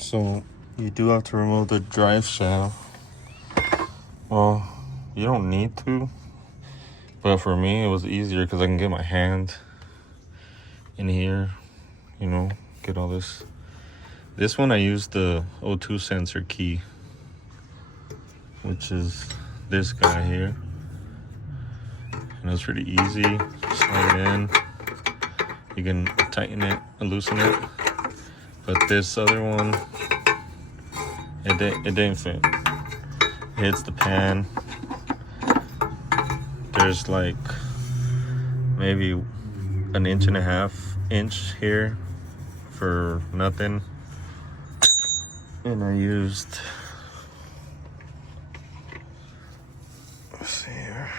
So you do have to remove the drive shaft. Well, you don't need to, but for me it was easier because I can get my hand in here, you know, get all this. This one I used the O2 sensor key, which is this guy here, and it was pretty easy. Slide it in, you can tighten it and loosen it, but this other one, it didn't fit. It hits the pan. There's like maybe an inch and a half here for nothing, and I used, let's see here,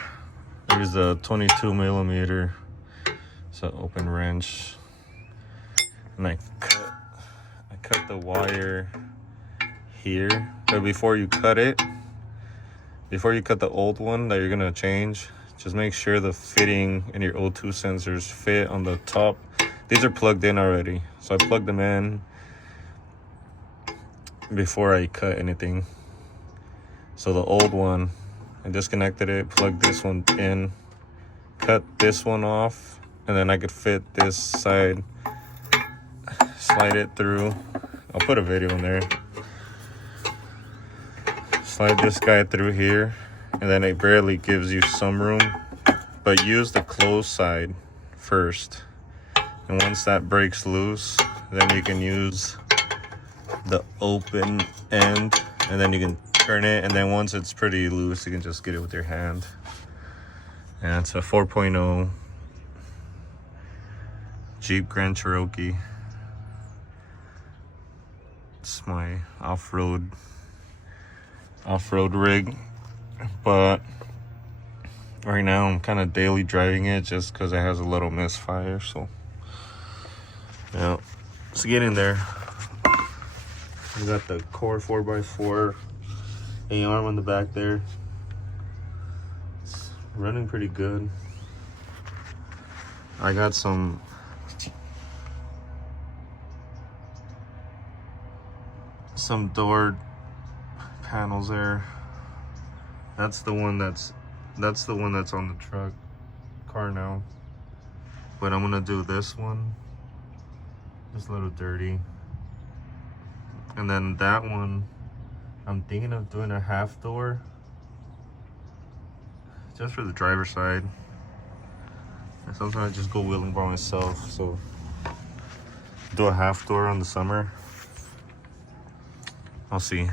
I used a 22 millimeter, it's an open wrench, and I cut the wire here. But before you cut the old one that you're gonna change, just make sure the fitting and your O2 sensors fit on the top. These are plugged in already, so I plugged them in before I cut anything. So the old one, I disconnected it, plugged this one in, cut this one off, and then I could fit this side, slide it through. I'll put a video in there. Slide this guy through here, and then it barely gives you some room, but use the closed side first, and once that breaks loose, then you can use the open end, and then you can turn it, and then once it's pretty loose, you can just get it with your hand. And it's a 4.0 Jeep Grand Cherokee. It's my off-road rig, but right now I'm kind of daily driving it just because it has a little misfire. So yeah, let's get in there. We got the Core 4x4 A-arm on the back there. It's running pretty good. I got some door panels there. That's the one that's on the car now. But I'm gonna do this one. It's a little dirty. And then that one, I'm thinking of doing a half door, just for the driver's side. And sometimes I just go wheeling by myself, so do a half door on the summer. I'll see.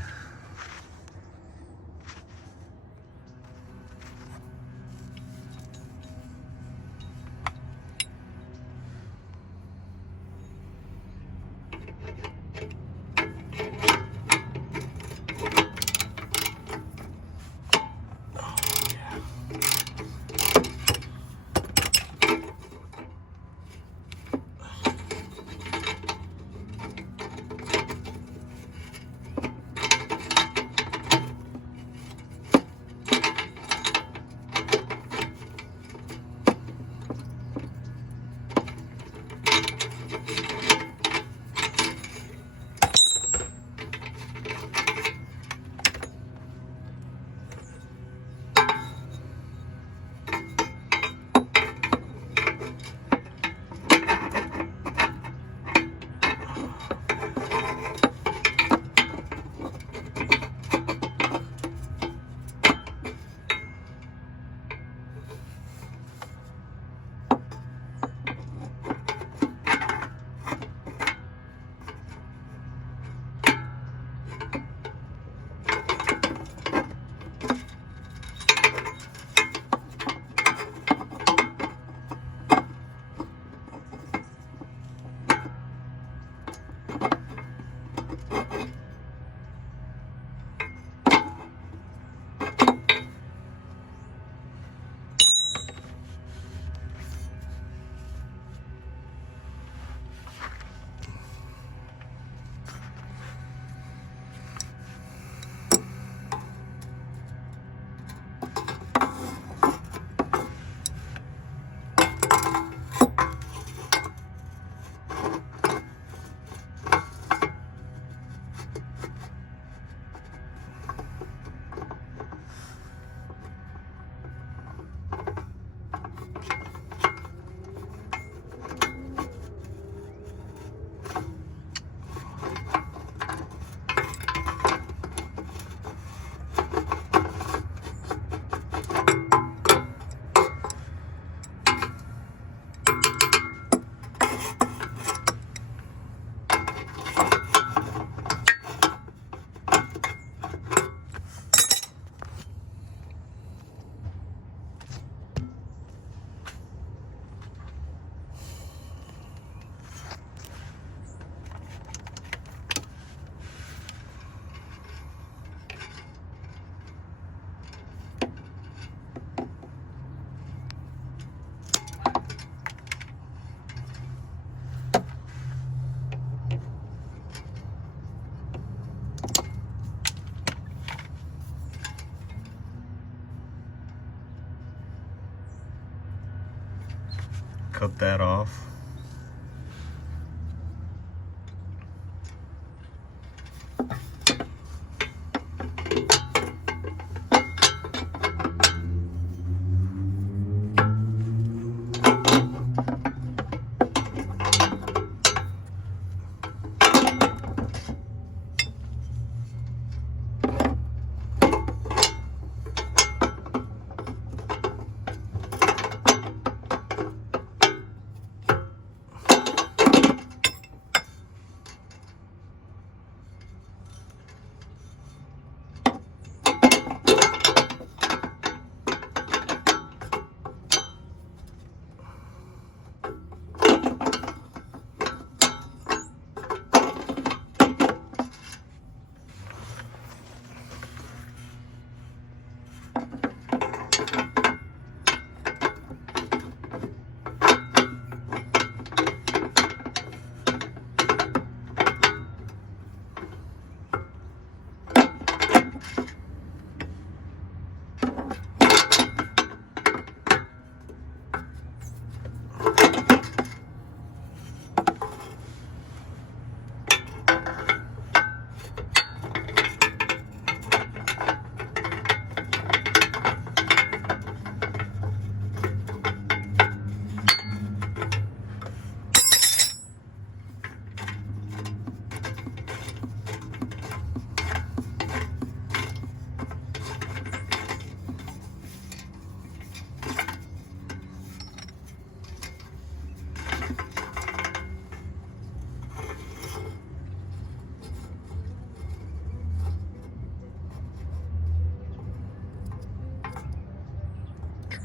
cut that off.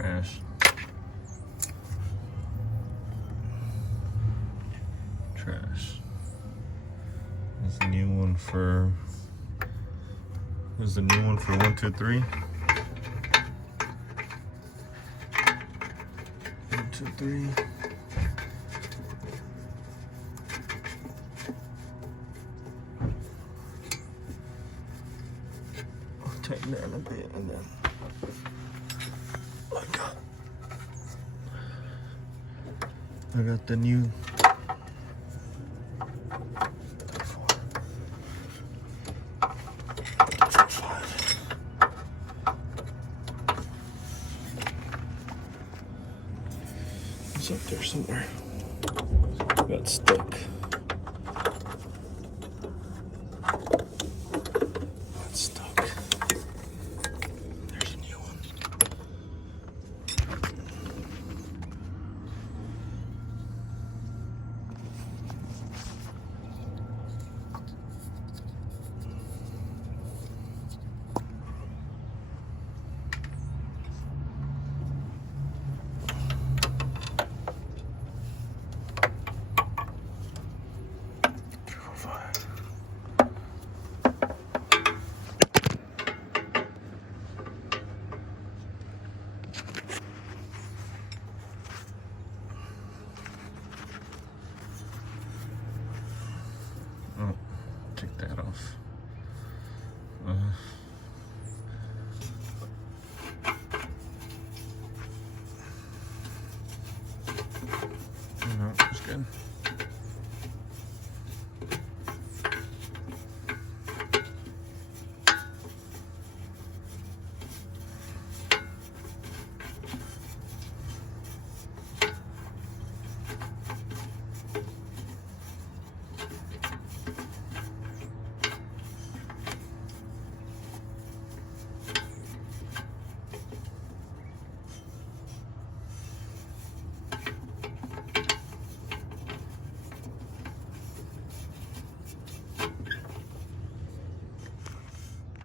Trash. Trash. There's a new one for. There's a new one for 1, 2, 3. 1, 2, 3. I'll tighten that a bit and then. I got the new it's up there somewhere. Got stuck. Got stuck. There's a new one. Oh.